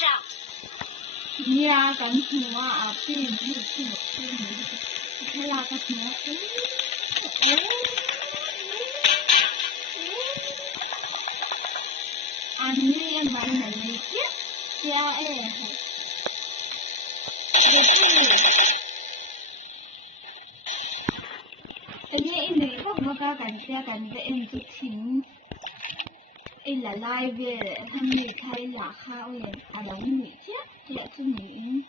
Watch out! Nhà cái mùa ở tìm thì thế là cái mùa anh đi em bạn này đi tiếp theo em anh em nghĩ không có cái cảnh xe cảnh với em chút chính em là live về thăm người thay là khao em à đóng nghĩ chết thì lại cho nghĩ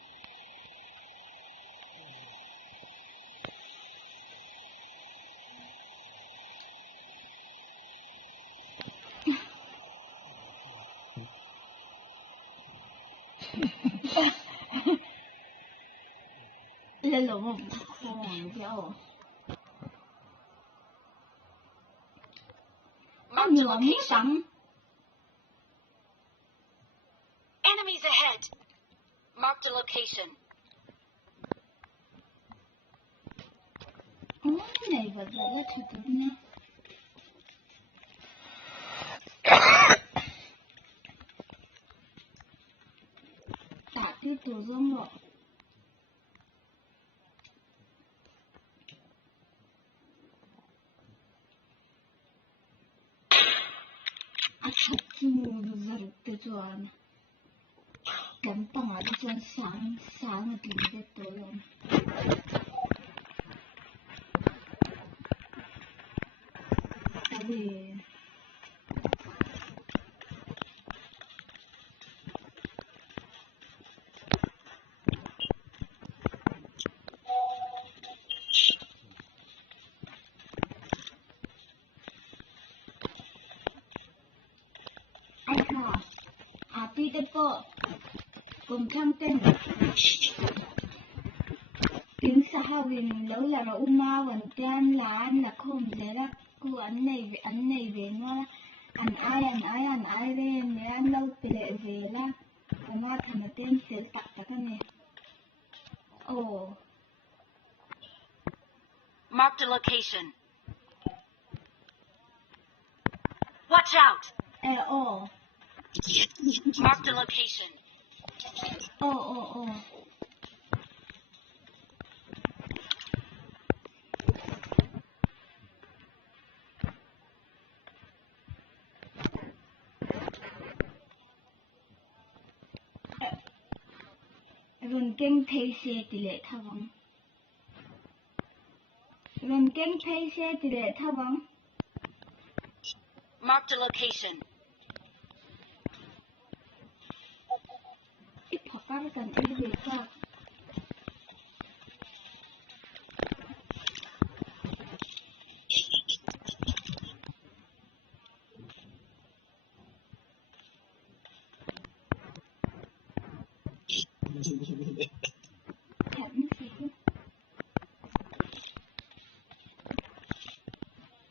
lên lỗ một không theo Marked a location. Enemies ahead. Marked a location. cái này vật rất là thật nha. Tạ tiếp tục giống rồi. thật rất 좋아하네. 깜빵 아주 전 sáng tìm cái tối rồi. Tại vì Peter cùng trong tên tiếng xã hội mình lâu là nó uma vẫn tên là anh là không dễ là cô anh này về nó anh ai đây nếu anh lâu về về là mà thì nó tên sẽ tặng cái này Marked a location. Watch out! Marked a location. Run keng thay xe tỷ lệ thao vắng. Run keng thay xe tỷ lệ thao vắng. Marked a location. Ít hoặc các cần ít về sao?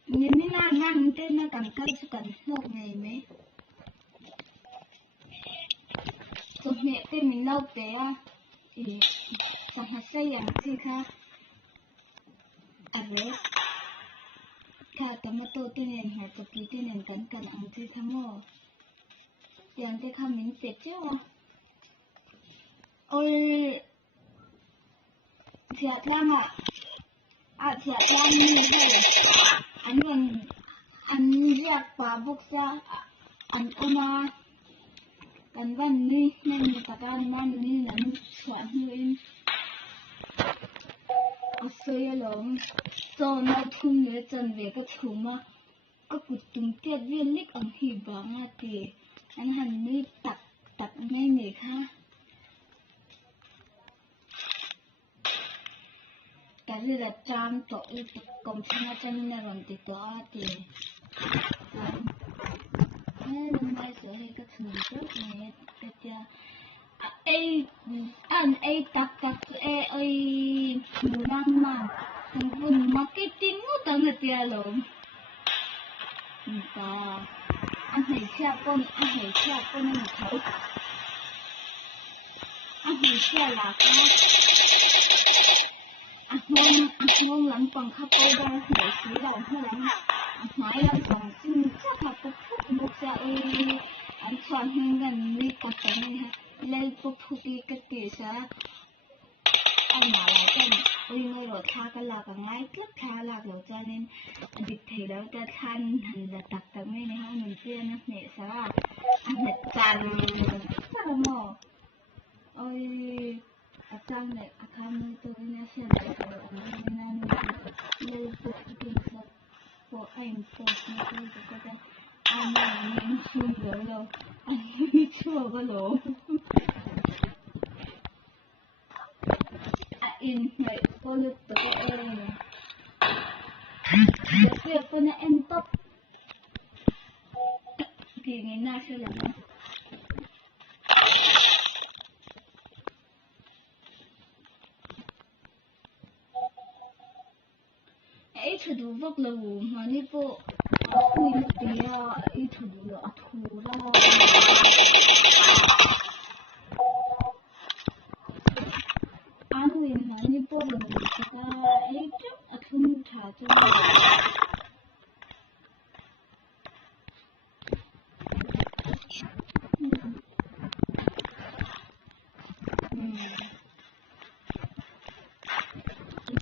Nhìn mấy năng tên nó cầm cây sẽ cần một ngày mấy rồi mẹ tên mình lâu té thì chẳng hạt xâyอย่างที่ค่ะอะไรค่ะtomato tên này hạt cà phê tên này cần ănที่ทั้งหมดอย่างที่ค่ะmìnhเป็ดchứ ôi thiệt lắm thiệt lắm như thế anh lihat Pak Buksa uma kan van ni nên katakan man ni nan soạn huin Australia long so nó thung nhớ chân về cái thùng mà có cụt tung tiết viên lích ông hi vắng thì anh hẳn đi tập ngay người khác cái gì là trăm tội công trình chân là còn tiệt đó thì hôm nay sửa hay cái thùng rất này bây giờ anh tập mùa năm mà vùng marketing nó tao người tiền luôn và anh hãy share con mình thấy anh hãy share là cái ngon lắm còn khắp đây ra để xí đầu hơi lắm nói là còn xin chắc là có phúc một giờ anh chọn hơn gần đi tập cái này ha lấy bốc thu đi cái kỳ sa anh nào lại cái ui mới rồi tha cái là cái ngay tiếp tha là rồi cho nên bị thì đó cái than thành là tập tập mấy này không mình kia nó nhẹ sa anh mệt chán sao mà ôi tập trang này akan tôi nó sẽ là cái anh lấy bốc thu sa for anh for nó cái anh mình chung rồi anh chua cái lỗ in ngày cô lực tự em việc cô na em top thì ngày nào sẽ làm ấy thử đủ vóc là đủ mà đi bộ quy luật thì ấy thử đủ là thù đó anh vì mà đi bộ là đủ ta ấy chứ thun thả cho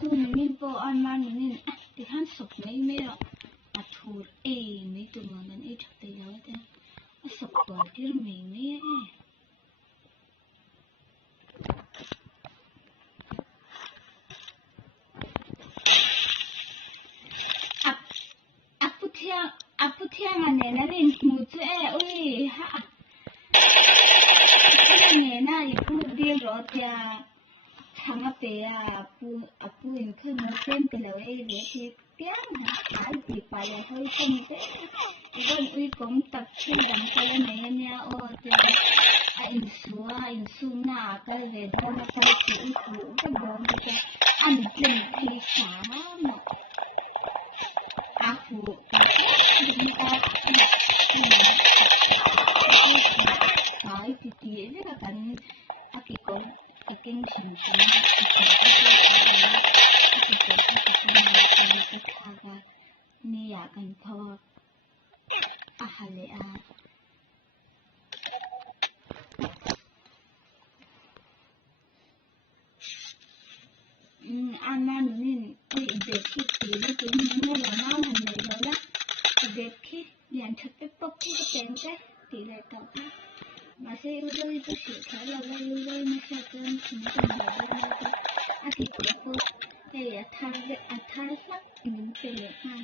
tu mình bộ anh mà mình thì hắn sụp mấy mấy rồi thù mấy tụi mà mình ấy thật thì đó thế sụp vào cái mình mấy 아프티아만 내나는 무죄 우리 하 내나 이거 뒤로 자 장아배야 아프인 큰 쌤들 왜 이렇게 뺨 아이디 빠야 hơi không thế 이건 우리 공딱 친단 거야 내냐 어제 인수나 cái về đâu nó phải chịu苦cái bồn cái ăn chừng thì xả mà phụ chúng ta nói thì tía rất là cảnh cái con cái kinh sinh sinh cái thà ni à cảnh thọ hale anh nên để khi tía nó cũng như là nó thành này rồi đó để khi nhận thức cái bốc cái tên cái tỷ lệ tổng khác mà sẽ ưu đôi tôi chỉ thấy là gây ưu đôi nó sẽ trên chúng ta là đây là thì của đây là thay sắc những tỷ lệ hai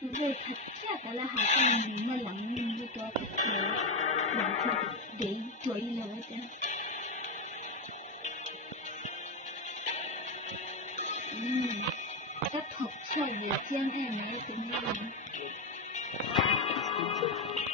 về thật chắc là họ cần mà lắng nhìn như tôi thật là làm cho để tuổi là vậy các học trò để riêng em ấy tính là